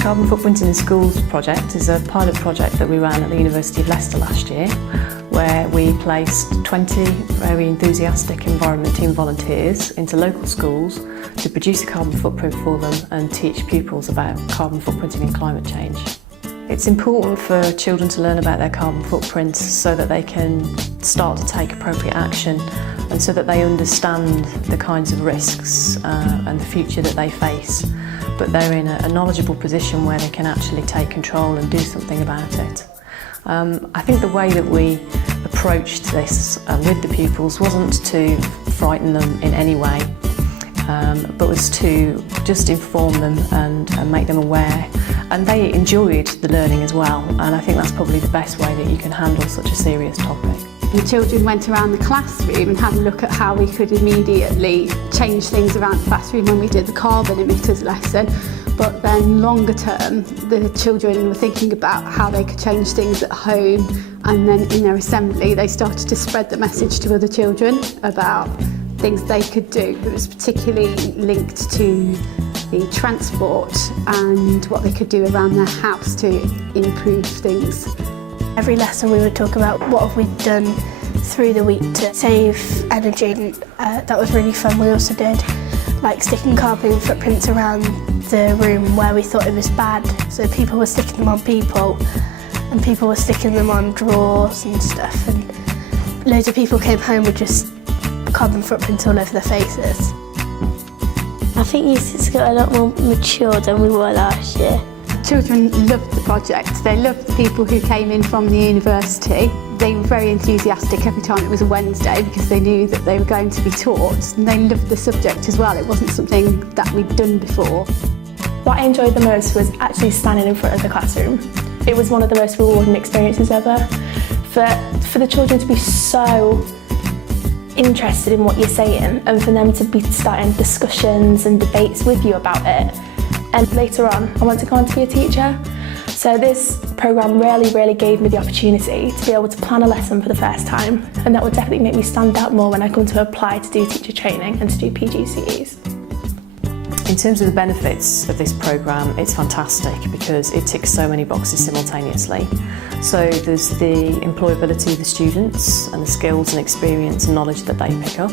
Carbon Footprinting in Schools project is a pilot project that we ran at the University of Leicester last year, where we placed 20 very enthusiastic environment team volunteers into local schools to produce a carbon footprint for them and teach pupils about carbon footprinting and climate change. It's important for children to learn about their carbon footprint so that they can start to take appropriate action and so that they understand the kinds of risks and the future that they face. But they're in a knowledgeable position where they can actually take control and do something about it. I think the way that we approached this with the pupils wasn't to frighten them in any way, but was to just inform them and make them aware. And they enjoyed the learning as well, and I think that's probably the best way that you can handle such a serious topic. The children went around the classroom and had a look at how we could immediately change things around the classroom when we did the carbon emitters lesson. But then longer term, the children were thinking about how they could change things at home, and then in their assembly they started to spread the message to other children about things they could do. It was particularly linked to the transport and what they could do around their house to improve things. Every lesson we would talk about what have we done through the week to save energy, and that was really fun. We also did like sticking carbon footprints around the room where we thought it was bad. So people were sticking them on people and people were sticking them on drawers and stuff, and loads of people came home with just carbon footprints all over their faces. I think EAUC got a lot more mature than we were last year. Children loved the project. They loved the people who came in from the university. They were very enthusiastic every time it was a Wednesday because they knew that they were going to be taught, and they loved the subject as well. It wasn't something that we'd done before. What I enjoyed the most was actually standing in front of the classroom. It was one of the most rewarding experiences ever. For the children to be so interested in what you're saying and for them to be starting discussions and debates with you about it. And later on, I want to go on to be a teacher. So this programme really gave me the opportunity to be able to plan a lesson for the first time, and that would definitely make me stand out more when I come to apply to do teacher training and to do PGCEs. In terms of the benefits of this programme, it's fantastic because it ticks so many boxes simultaneously. So there's the employability of the students and the skills and experience and knowledge that they pick up.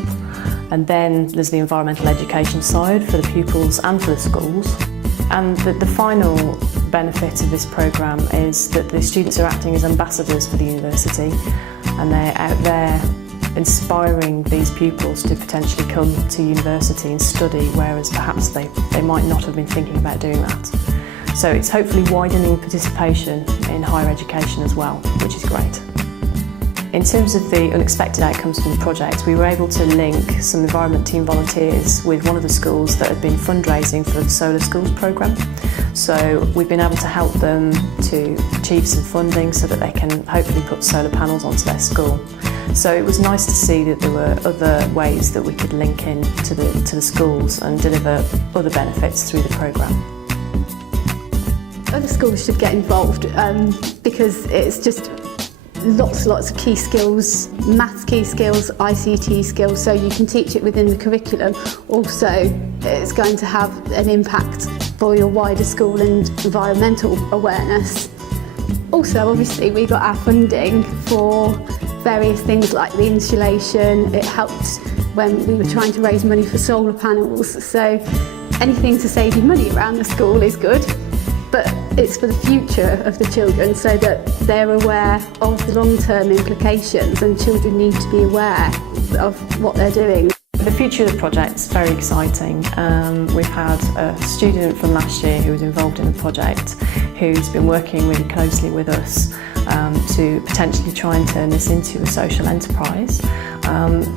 And then there's the environmental education side for the pupils and for the schools. And the final benefit of this programme is that the students are acting as ambassadors for the university, and they're out there inspiring these pupils to potentially come to university and study, whereas perhaps they might not have been thinking about doing that. So it's hopefully widening participation in higher education as well, which is great. In terms of the unexpected outcomes from the project, we were able to link some environment team volunteers with one of the schools that had been fundraising for the Solar Schools programme. So we've been able to help them to achieve some funding so that they can hopefully put solar panels onto their school. So it was nice to see that there were other ways that we could link in to the schools and deliver other benefits through the programme. Other schools should get involved because it's just lots of key skills, maths key skills, ICT skills, so you can teach it within the curriculum. Also, it's going to have an impact for your wider school and environmental awareness. Also, obviously, we got our funding for various things like the insulation. It helped when we were trying to raise money for solar panels, so anything to save you money around the school is good. But it's for the future of the children so that they're aware of the long-term implications, and children need to be aware of what they're doing. The future of the project is very exciting. We've had a student from last year who was involved in the project who's been working really closely with us to potentially try and turn this into a social enterprise.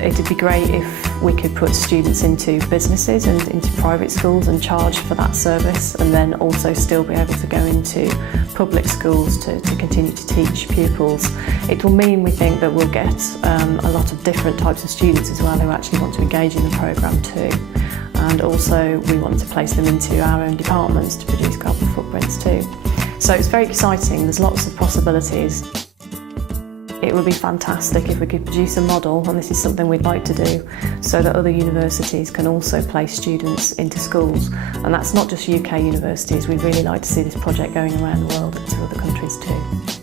It'd be great if we could put students into businesses and into private schools and charge for that service, and then also still be able to go into public schools to continue to teach pupils. It will mean, we think, that we'll get a lot of different types of students as well who actually want to engage in the programme too. And also we want to place them into our own departments to produce carbon footprints too. So it's very exciting, there's lots of possibilities. It would be fantastic if we could produce a model, and this is something we'd like to do, so that other universities can also place students into schools. And that's not just UK universities, we'd really like to see this project going around the world to other countries too.